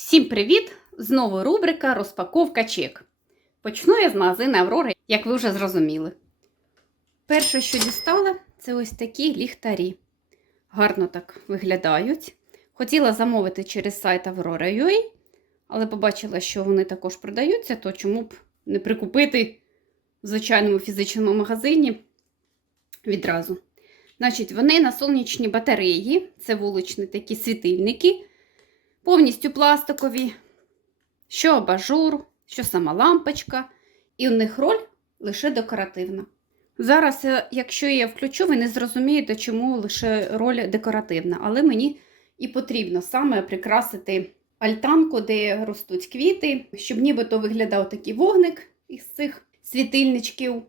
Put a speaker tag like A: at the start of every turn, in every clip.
A: Всім привіт! Знову рубрика Розпаковка чек. Почну я з магазину Аврори, як ви вже зрозуміли. Перше, що дістала, це ось такі ліхтарі. Гарно так виглядають. Хотіла замовити через сайт Aurora.ua, але побачила, що вони також продаються, то чому б не прикупити в звичайному фізичному магазині відразу. Значить, вони на сонячні батареї, це вуличні такі світильники повністю пластикові, що абажур, що сама лампочка, і у них роль лише декоративна. Зараз, е, якщо я включу, ви не зрозумієте, чому лише роль декоративна, але мені і потрібно саме прикрасити альтанку, де ростуть квіти, щоб нібито виглядав такий вогник із цих світильничків,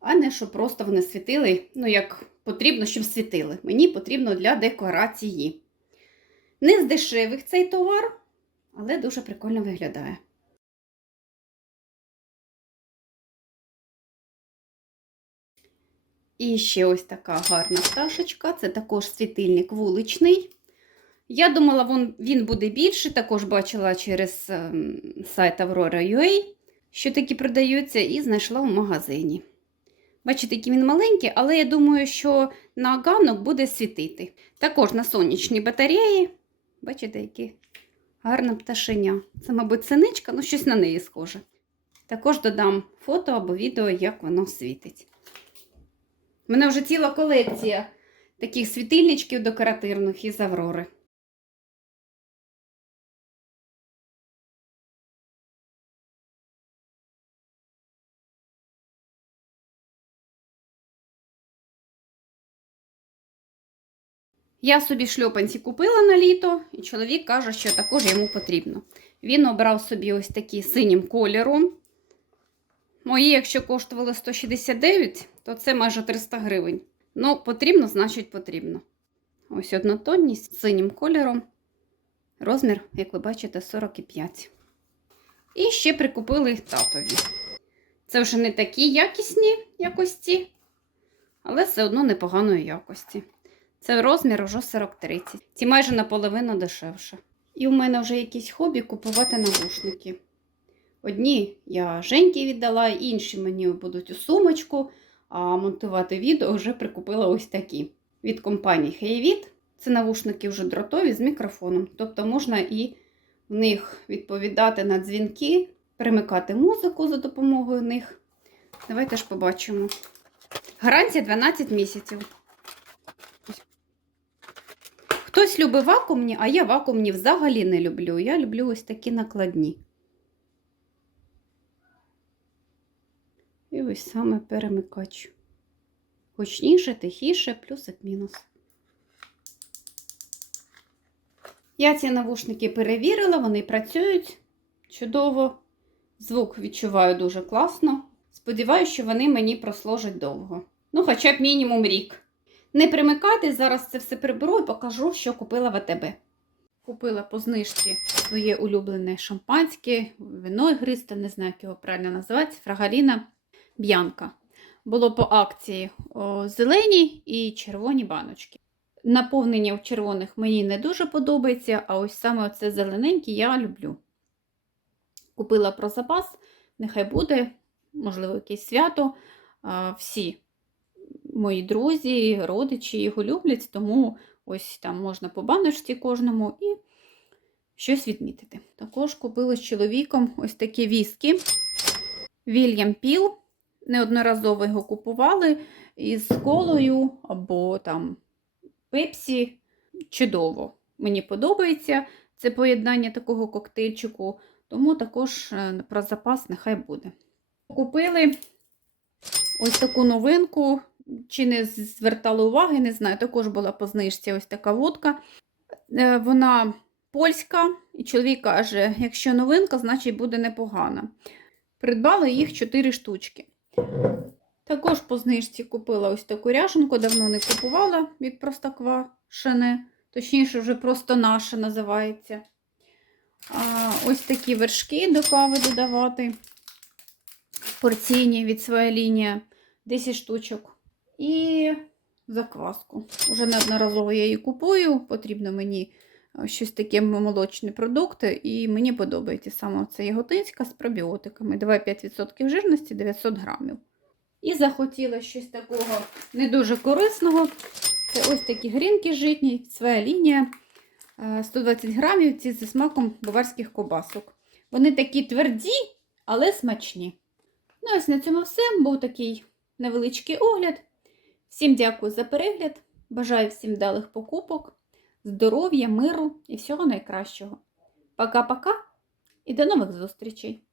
A: а не щоб просто вони світили, ну як потрібно, щоб світили. Мені потрібно для декорації. Не з дешевих цей товар, але дуже прикольно виглядає. І ще ось така гарна пташечка. Це також світильник вуличний. Я думала, він, буде більший, також бачила через ем, сайт Aurora.ua, що такі продаються, і знайшла в магазині. Бачите, який він маленький, але я думаю, що на ганок буде світити. Також на сонячній батареї. Бачите, яке гарне пташеня. Це, мабуть, синичка, ну щось на неї схоже. Також додам фото або відео, як воно світить. У мене вже ціла колекція таких світильничків декоративних із Аврори. Я собі шльопанці купила на літо, і чоловік каже, що також йому потрібно. Він обрав собі ось такі синім кольором. Мої, якщо коштували 169, то це майже 300 гривень. Ну, потрібно, значить, потрібно. Ось однотонність з синім кольором. Розмір, як ви бачите, 45. І ще прикупили татові. Це вже не такі якісні якості, але все одно непоганої якості. Це розмір уже 40-30. Ці майже наполовину дешевше. І у мене вже якісь хобі купувати навушники. Одні я Женьки віддала, інші мені будуть у сумочку, а монтувати відео вже прикупила ось такі. Від компанії HeyVid. Це навушники вже дротові з мікрофоном. Тобто можна і в них відповідати на дзвінки, перемикати музику за допомогою них. Давайте ж побачимо. Гарантія 12 місяців. Хтось любить вакуумні, а я вакуумні взагалі не люблю. Я люблю ось такі накладні. І ось саме перемикач. Гучніше, тихіше, плюсик-мінус. Я ці навушники перевірила, вони працюють чудово. Звук відчуваю дуже класно. Сподіваюся, що вони мені прослужать довго. Ну, хоча б мінімум рік. Не примикайте, зараз це все приберу і покажу, що купила в АТБ. Купила по знижці своє улюблене шампанське, вино ігристе, не знаю, як його правильно називається, фрагаліна Б'янка. Було по акції о, зелені і червоні баночки. Наповнення в червоних мені не дуже подобається, а ось саме оце зелененьке я люблю. Купила про запас, нехай буде, можливо, якесь свято. Всі мої друзі, родичі його люблять, тому ось там можна по баночці кожному і щось відмітити. Також купили з чоловіком ось такі віскі. Вільям Піл. Неодноразово його купували із колою або там пепсі. Чудово. Мені подобається це поєднання такого коктейльчику, тому також е, про запас нехай буде. Купили ось таку новинку чи не звертали уваги, не знаю, також була по знижці ось така водка. Е, Вона польська, і чоловік каже, якщо новинка, значить буде непогана. Придбали їх 4 штучки. Також по знижці купила ось таку ряшенку, давно не купувала від Простоквашине, точніше, вже просто наша називається. А, Ось такі вершки до кави додавати. Порційні від своя лінія 10 штучок. І закваску. Уже неодноразово я її купую, потрібно мені е, щось таке молочні продукти, і мені подобається саме це яготинська з пробіотиками. 2,5% жирності 900 грамів. І захотіла щось такого не дуже корисного. Це ось такі грінки житні, своя лінія. е, 120 грамів ці зі смаком баварських кобасок. Вони такі тверді, але смачні. Ну, ось на цьому все. Був такий невеличкий огляд. Всім дякую за перегляд. Бажаю всім вдалих покупок, здоров'я, миру і всього найкращого. Пока-пока і до нових зустрічей!